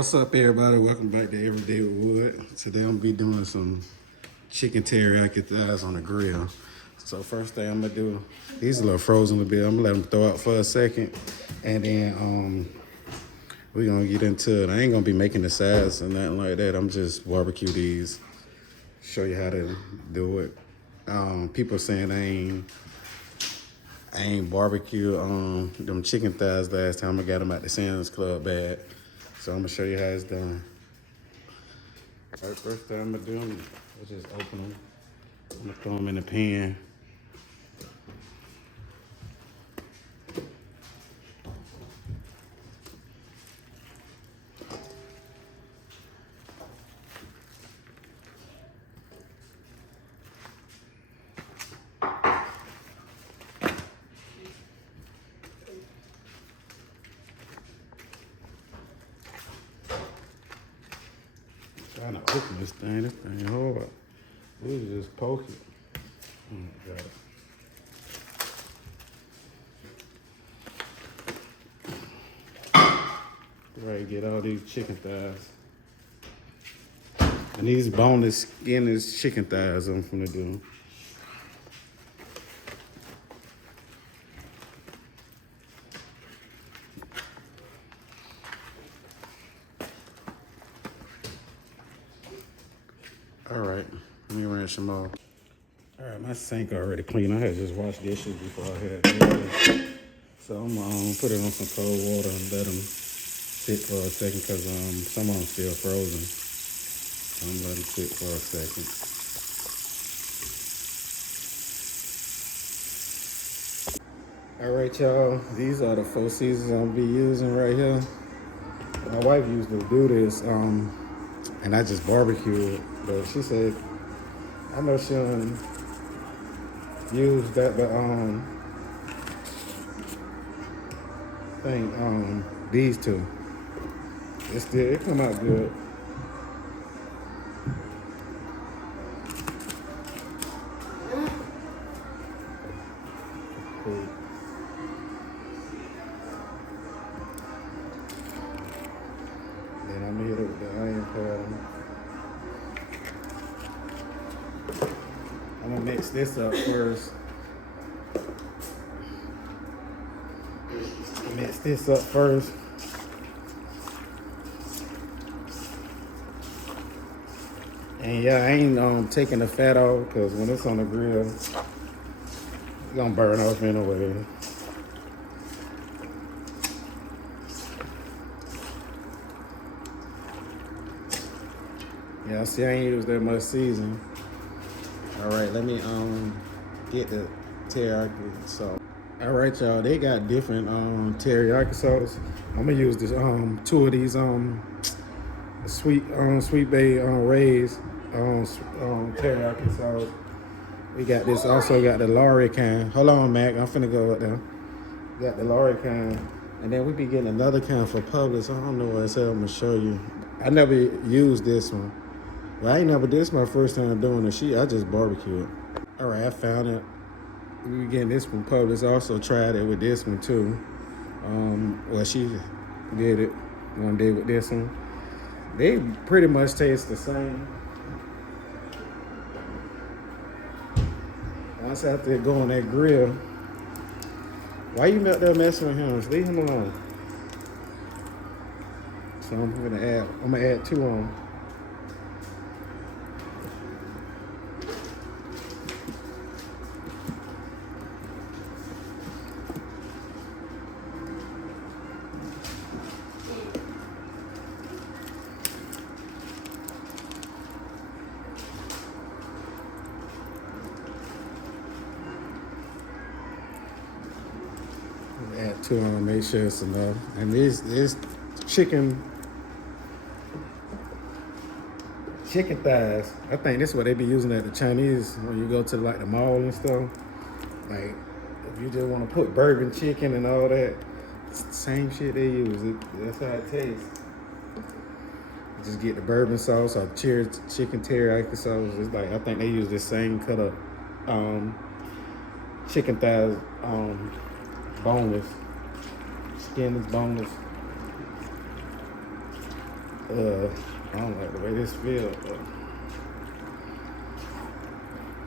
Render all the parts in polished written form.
What's up, everybody? Welcome back to Everyday with Wood. Today I'm gonna be doing some chicken teriyaki thighs on the grill. So first thing I'm gonna do, these are a little frozen a little bit. I'm gonna let them thaw out for a second, and then we're gonna get into it. I ain't gonna be making the sides or nothing like that. I'm just barbecue these, show you how to do it. People saying I ain't barbecue them chicken thighs last time. I got them at the Sam's Club bag. So I'm gonna show you how it's done. All right, first thing I'm gonna do is just open them. I'm gonna throw them in the pan. Trying to open this thing hard. We just poke it. Got it. Right, get all these chicken thighs. And these boneless, skinless chicken thighs I'm gonna do. All right, let me rinse them off. All right, my sink already clean. I had just washed dishes before I had it. So I'm gonna put it on some cold water and let them sit for a second because some of them still frozen. So I'm gonna let them sit for a second. All right, y'all, these are the 4 seasons I'm gonna be using right here. My wife used to do this, and I just barbecue it, but she said, I know she don't use that, but these two. It come out good. Cool. Then I'm gonna hit it with the iron paddle. I'm gonna mix this up first. Mix this up first. And yeah, I ain't taking the fat off because when it's on the grill, it's gonna burn off anyway. Yeah, see, I ain't used that much seasoning. All right, let me get the teriyaki sauce. All right, y'all, they got different teriyaki sauce. I'm gonna use this 2 of these Sweet Bay Ray's teriyaki sauce. We got this, also got the Lorry can. Hold on, Mac, I'm finna go up there. Got the Lorry can, and then we be getting another can for Publix. I don't know what I said. I'm gonna show you. I never used this one. Well, I ain't never. This is my first time doing it. I just barbecued. All right, I found it. We getting this from Publix. I also tried it with this one too. Well, she did it one day with this one. They pretty much taste the same. Once after it go on that grill, why you out there messing with him? Just leave him alone. So I'm gonna add 2 on. Add 2 on, make sure it's enough. And this chicken thighs. I think this is what they be using at the Chinese when you go to like the mall and stuff. Like if you just want to put bourbon chicken and all that, it's the same shit they use. That's how it tastes. Just get the bourbon sauce or chicken teriyaki sauce. It's like I think they use the same cut of chicken thighs, boneless. Skin is boneless. I don't like the way this feels,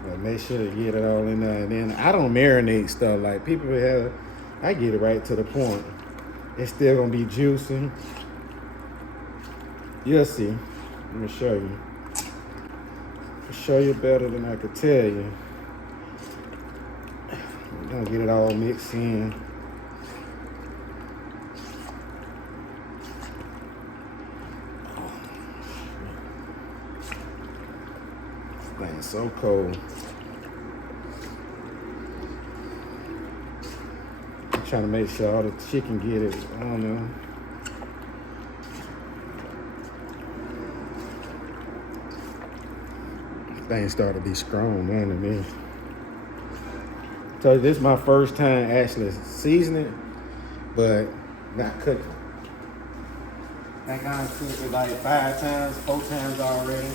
but make sure to get it all in there. And then I don't marinate stuff like people have. I get it right to the point. It's still gonna be juicy. You'll see. Let me show you. I'll show you better than I could tell you. We're gonna get it all mixed in. This thing's so cold. I'm trying to make sure all the chicken get it. I don't know. Things start to be strong, man, to me. So this is my first time actually seasoning, but not cooking. I think I cooked it like 5 times, 4 times already.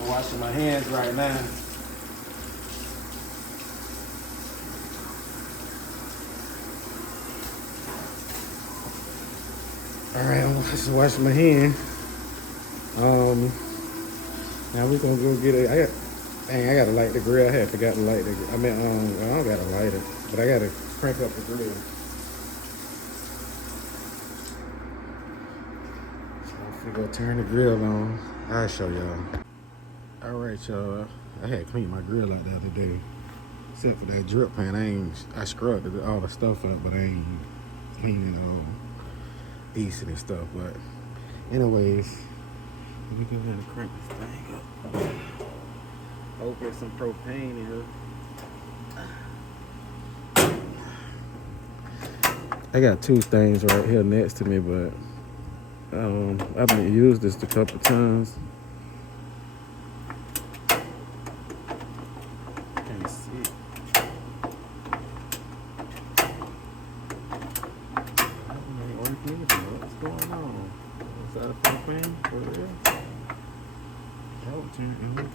I'm washing my hands right now. All right, I'm just washing my hands. Now we're gonna go get it. I gotta light the grill. I had forgot to light the grill. I don't gotta light it, but I gotta crank up the grill. So I'm gonna go turn the grill on. I'll show y'all. All right, y'all. I had cleaned my grill out the other day. Except for that drip pan, I scrubbed all the stuff up, but I ain't cleaning it all decent and stuff. But anyways, let me go ahead and crank this thing up. Hope there's some propane in here. I got 2 things right here next to me, but I've been used this a couple times. Can't see. Ain't working either. What's going on? Is that a propane for real? Oh, turn it on.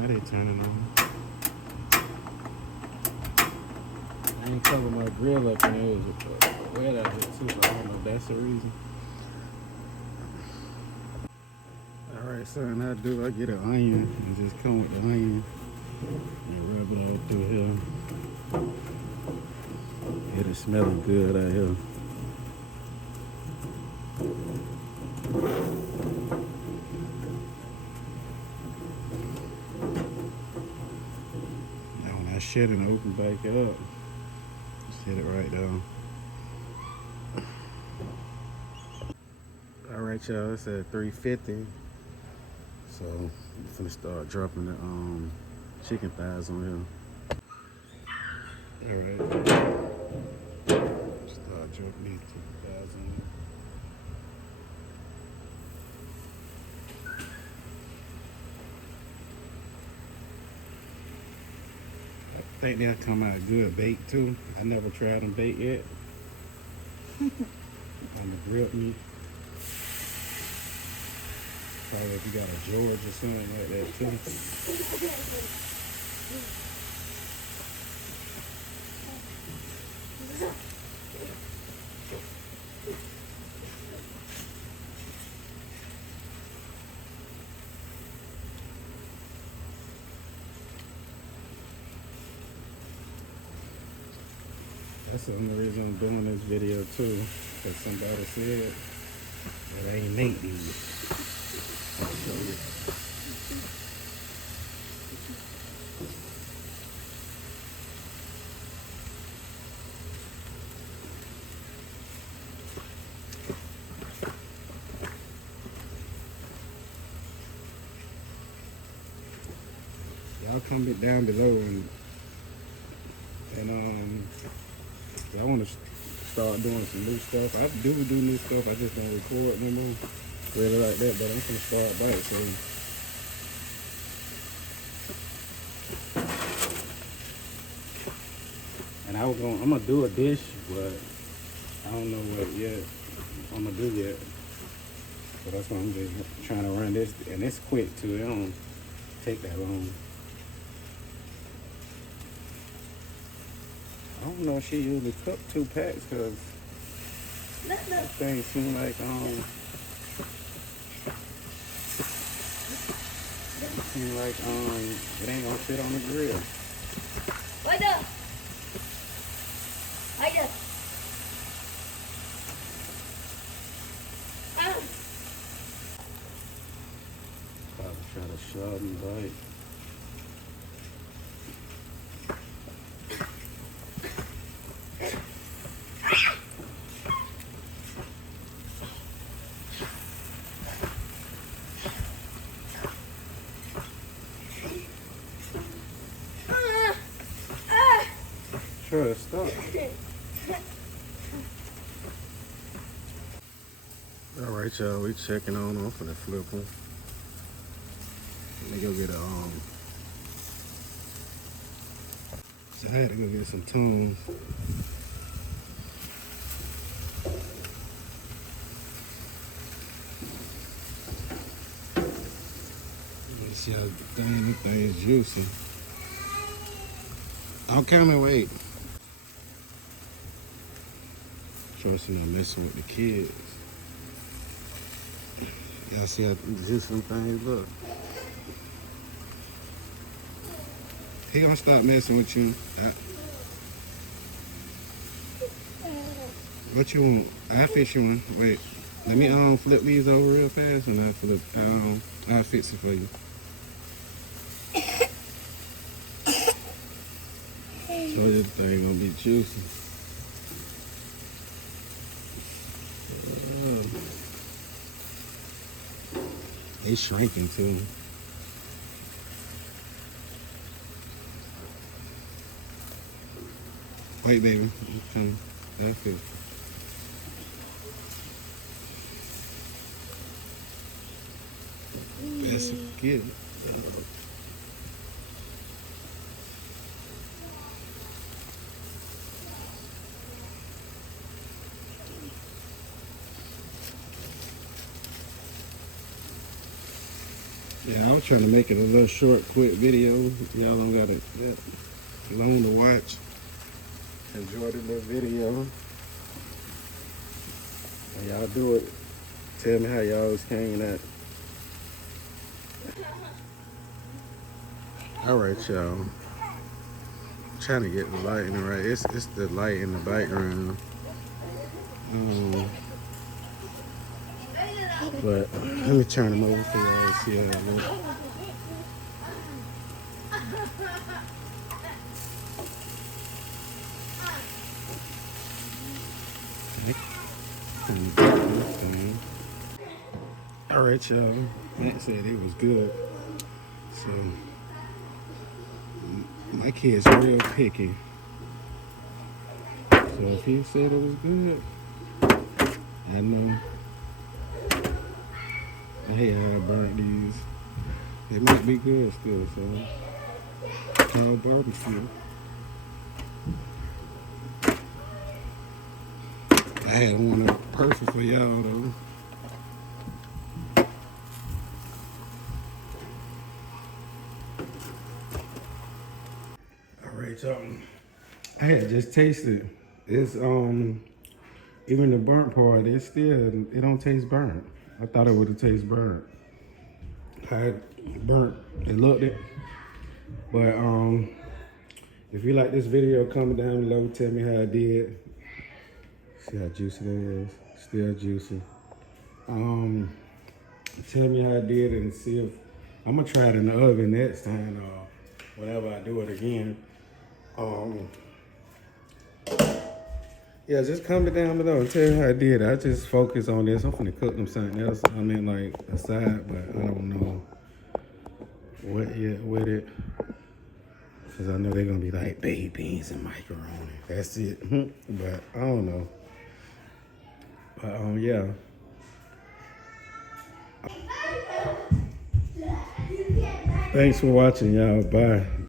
Now they turning on. I ain't cover my grill up and it was wet out here too, so I don't know if that's the reason. Alright, so now I get an onion and just come with the onion and rub it all through here. It is smelling good out here. Shit and open back up. Just hit it right down. Alright, y'all, it's at 350. So I'm finna start dropping the chicken thighs on here. Alright. Start dropping these chicken thighs on here. I think they'll come out good baked too. I never tried them baked yet. On the grilled meat. Probably if you got a George or something like that too. That's the only reason I'm doing this video too, because somebody said that I ain't make these. I'll show you. Y'all comment down below and I want to start doing some new stuff. I do new stuff. I just don't record no more, really like that. But I'm gonna start back soon. And I'm gonna do a dish, but I don't know what yet I'm gonna do yet. So that's why I'm just trying to run this, and it's quick too. It don't take that long. I don't know if she usually cook 2 packs because that thing seem like it ain't gonna fit on the grill. Probably try to shove and bite. Sure, stop. All right, y'all, we checking on them for the flip them. Let me go get a so I had to go get some tunes. Let's see how the thing is juicy. I'll count and wait. Trust not messing with the kids. Y'all see how juicy them things look. He gonna stop messing with you. What you want? I'll fix you one. Wait. Let me flip these over real fast and I'll fix it for you. So this thing gonna be juicy. It's shrinking too. Wait, baby. Okay. That's it. That's good. Yeah, I was trying to make it a little short, quick video. Y'all don't got it that long to watch. Enjoy the little video. And y'all do it. Tell me how y'all was hanging at. All right, y'all. Trying to get the lighting right. It's the light in the background. But let me turn them over for y'all to see how it looks. All right, y'all. Matt said it was good. So my kid's real picky. So if he said it was good, I know. I hate how I burnt these. They might be good still, so call barbecue. I had one up perfect for y'all though. All right, y'all. I had just tasted. It's even the burnt part, it don't taste burnt. I thought it would have tasted burnt. I had burnt it looked it. But if you like this video, comment down below, tell me how I did. See how juicy that is. Still juicy. Tell me how I did and see if I'm gonna try it in the oven next time whenever I do it again. Yeah, just comment down below and tell me how I did. I just focus on this. I'm finna cook them something else. I mean, like aside, but I don't know what yet with it. Cause I know they're gonna be like baked beans and macaroni. That's it. But I don't know. But yeah. Thanks for watching, y'all. Bye.